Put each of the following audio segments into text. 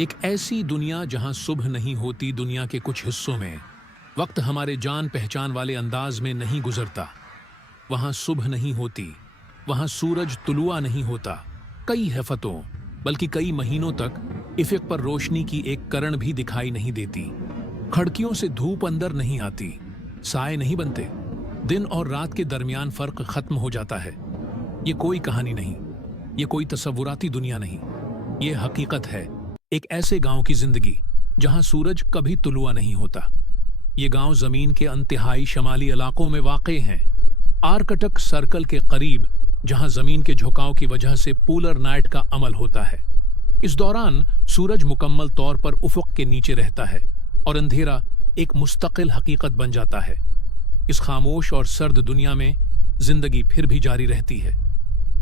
एक ऐसी दुनिया जहां सुबह नहीं होती दुनिया के कुछ हिस्सों में, वक्त हमारे जान पहचान वाले अंदाज में नहीं गुजरता। वहां सुबह नहीं होती, वहां सूरज तुलुआ नहीं होता। कई हफ्तों बल्कि कई महीनों तक इफक पर रोशनी की एक करण भी दिखाई नहीं देती। खिड़कियों से धूप अंदर नहीं आती, साए नहीं बनते, दिन और रात के दरमियान फर्क खत्म हो जाता है। ये कोई कहानी नहीं, ये कोई तसव्वुराती दुनिया नहीं, ये हकीकत है। एक ऐसे गांव की जिंदगी जहां सूरज कभी तुलुआ नहीं होता। ये गांव जमीन के इंतहाई शमाली इलाकों में वाक़े हैं, आर्कटक सर्कल के करीब, जहां जमीन के झुकाव की वजह से पोलर नाइट का अमल होता है। इस दौरान सूरज मुकम्मल तौर पर उफ़क़ के नीचे रहता है और अंधेरा एक मुस्तकिल हकीकत बन जाता है। इस खामोश और सर्द दुनिया में जिंदगी फिर भी जारी रहती है।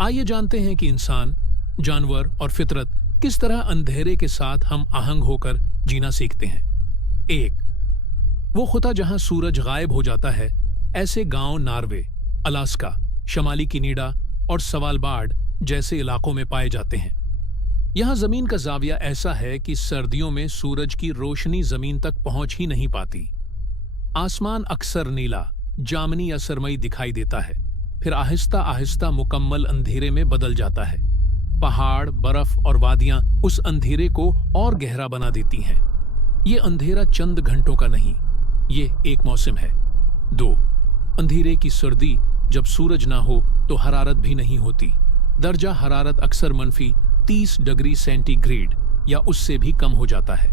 आइए जानते हैं कि इंसान, जानवर और फितरत किस तरह अंधेरे के साथ हम आहंग होकर जीना सीखते हैं। एक, वो खुदा जहां सूरज गायब हो जाता है। ऐसे गांव नॉर्वे, अलास्का, शमाली कनाडा और सवालबार्ड जैसे इलाकों में पाए जाते हैं। यहाँ जमीन का जाविया ऐसा है कि सर्दियों में सूरज की रोशनी जमीन तक पहुंच ही नहीं पाती। आसमान अक्सर नीला, जामनी या सरमई दिखाई देता है, फिर आहिस्ता आहिस्ता मुकम्मल अंधेरे में बदल जाता है। पहाड़, बर्फ और वादियां उस अंधेरे को और गहरा बना देती हैं। ये अंधेरा चंद घंटों का नहीं, ये एक मौसम है। दो, अंधेरे की सर्दी, जब सूरज ना हो तो हरारत भी नहीं होती। दर्जा हरारत अक्सर -30 डिग्री सेंटीग्रेड या उससे भी कम हो जाता है।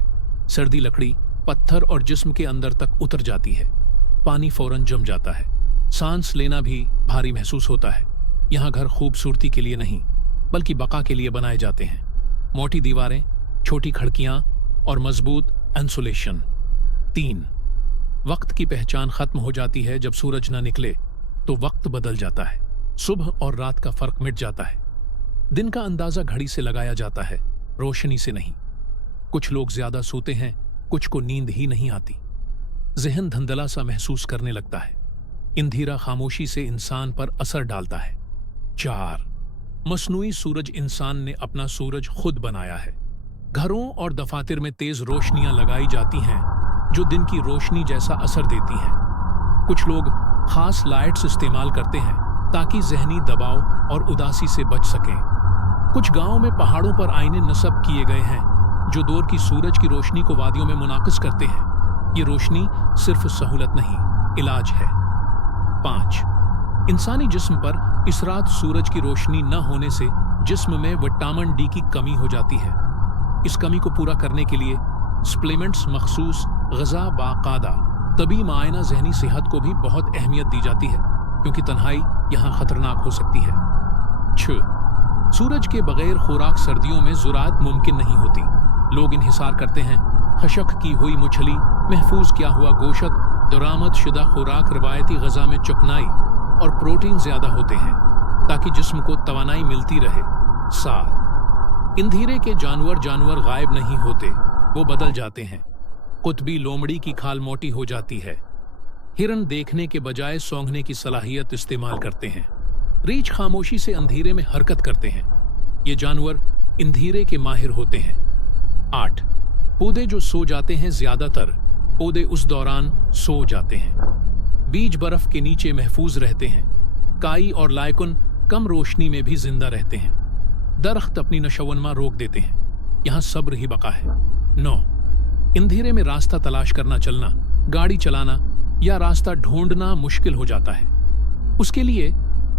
सर्दी लकड़ी, पत्थर और जिस्म के अंदर तक उतर जाती है। पानी फौरन जम जाता है। सांस लेना भी भारी महसूस होता है। यहाँ घर खूबसूरती के लिए नहीं बल्कि बका के लिए बनाए जाते हैं। मोटी दीवारें, छोटी खिड़कियां और मजबूत इंसुलेशन। 3, वक्त की पहचान खत्म हो जाती है। जब सूरज न निकले तो वक्त बदल जाता है। सुबह और रात का फर्क मिट जाता है। दिन का अंदाजा घड़ी से लगाया जाता है, रोशनी से नहीं। कुछ लोग ज्यादा सोते हैं, कुछ को नींद ही नहीं आती। जहन धंधला सा महसूस करने लगता है। अंधेरा खामोशी से इंसान पर असर डालता है। 4, मसनूई सूरज। इंसान ने अपना सूरज खुद बनाया है। घरों और दफातर में तेज रोशनियां लगाई जाती हैं जो दिन की रोशनी जैसा असर देती हैं। कुछ लोग खास लाइट्स इस्तेमाल करते हैं ताकि जहनी दबाव और उदासी से बच सकें। कुछ गांवों में पहाड़ों पर आईने नस्ब किए गए हैं जो दूर की सूरज की रोशनी को वादियों में मुनाकिस करते हैं। ये रोशनी सिर्फ सहूलत नहीं, इलाज है। 5, इंसानी जिस्म पर इस रात सूरज की रोशनी न होने से जिस्म में विटामिन डी की कमी हो जाती है। इस कमी को पूरा करने के लिए सप्लीमेंट्स, मखसूस ग़िज़ा, बाकायदा तबी मायना जहनी सेहत को भी बहुत अहमियत दी जाती है, क्योंकि तन्हाई यहाँ खतरनाक हो सकती है। 6, सूरज के बगैर खुराक सर्दियों में ज़ुराअत मुमकिन नहीं होती। लोग इन्हिसार करते हैं। खशक की हुई मछली, महफूज किया हुआ गोश्त, दरामद शुदा खुराक, रवायती ग़िज़ा में चिकनाई और प्रोटीन ज्यादा होते हैं ताकि जिस्म को तवानाई मिलती रहे। 7, अंधेरे के जानवर गायब नहीं होते, वो बदल जाते हैं। कुतबी लोमड़ी की खाल मोटी हो जाती है। हिरन देखने के बजाय सूंघने की सलाहियत इस्तेमाल करते हैं। रीछ खामोशी से अंधेरे में हरकत करते हैं। ये जानवर अंधेरे के माहिर होते हैं। 8, पौधे जो सो जाते हैं, ज्यादातर पौधे उस दौरान सो जाते हैं। बीज बर्फ के नीचे महफूज रहते हैं। काई और लायकुन कम रोशनी में भी जिंदा रहते हैं। दरख्त अपनी नशोवनमा रोक देते हैं। यहाँ सब्र ही बका है। 9, अंधेरे में रास्ता तलाश करना, चलना, गाड़ी चलाना या रास्ता ढूंढना मुश्किल हो जाता है। उसके लिए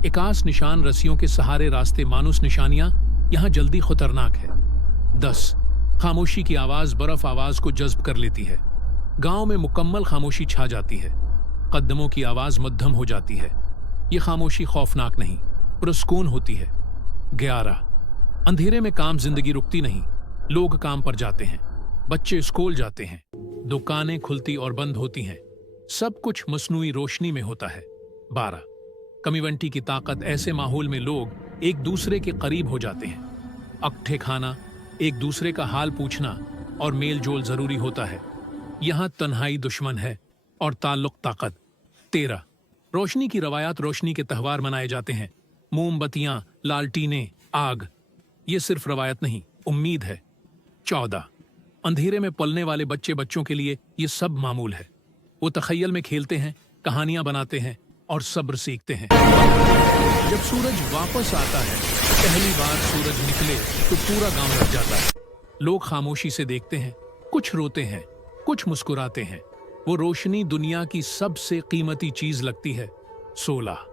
एकास निशान, रस्सियों के सहारे रास्ते, मानुस निशानियां यहाँ जल्दी खतरनाक है। 10, खामोशी की आवाज बर्फ आवाज को जज्ब कर लेती है। गांव में मुकम्मल खामोशी छा जाती है। कदमों की आवाज मध्यम हो जाती है। ये खामोशी खौफनाक नहीं, पुरस्कून होती है। 11, अंधेरे में काम, जिंदगी रुकती नहीं। लोग काम पर जाते हैं, बच्चे स्कूल जाते हैं, दुकानें खुलती और बंद होती हैं। सब कुछ मसनूई रोशनी में होता है। 12, कमिवंटी की ताकत। ऐसे माहौल में लोग एक दूसरे के करीब हो जाते हैं। अकठे खाना, एक दूसरे का हाल पूछना और मेल जोल जरूरी होता है। यहाँ तन्हाई दुश्मन है और ताल्लुक ताकत। 13, रोशनी की रवायात। रोशनी के त्यौहार मनाए जाते हैं। मोमबत्तियां, लालटीनें, आग, ये सिर्फ रवायत नहीं, उम्मीद है। 14, अंधेरे में पलने वाले बच्चों के लिए ये सब मामूल है। वो तखय्युल में खेलते हैं, कहानियां बनाते हैं और सब्र सीखते हैं। जब सूरज वापस आता है, पहली बार सूरज निकले तो पूरा गांव लग जाता है। लोग खामोशी से देखते हैं, कुछ रोते हैं, कुछ मुस्कुराते हैं। वो रोशनी दुनिया की सबसे कीमती चीज लगती है। 16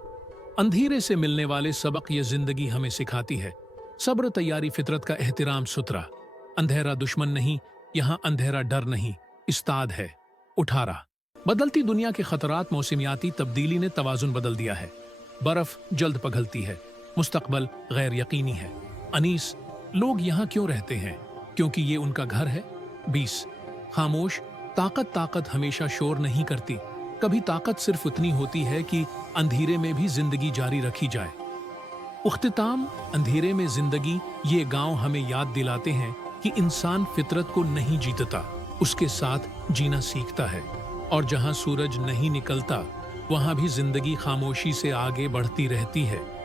अंधेरे से मिलने वाले सबक ये जिंदगी हमें सिखाती है। सब्र, तैयारी, फितरत का एहतराम, सुतरा। अंधेरा दुश्मन नहीं, यहाँ अंधेरा डर नहीं, इस्ताद है। 18 बदलती दुनिया के खतरात, मौसमियाती तब्दीली ने तवाजुन बदल दिया है। बर्फ जल्द पिघलती है, मुस्तकबल गैर यकीनी है। 19 लोग यहाँ क्यों रहते हैं? क्योंकि ये उनका घर है। 20 खामोश, ताकत हमेशा शोर नहीं करती। कभी ताकत सिर्फ उतनी होती है कि अंधेरे में भी जिंदगी जारी रखी जाए। उख्तिताम, अंधेरे में जिंदगी, ये गांव हमें याद दिलाते हैं कि इंसान फितरत को नहीं जीतता, उसके साथ जीना सीखता है। और जहां सूरज नहीं निकलता, वहां भी जिंदगी खामोशी से आगे बढ़ती रहती है।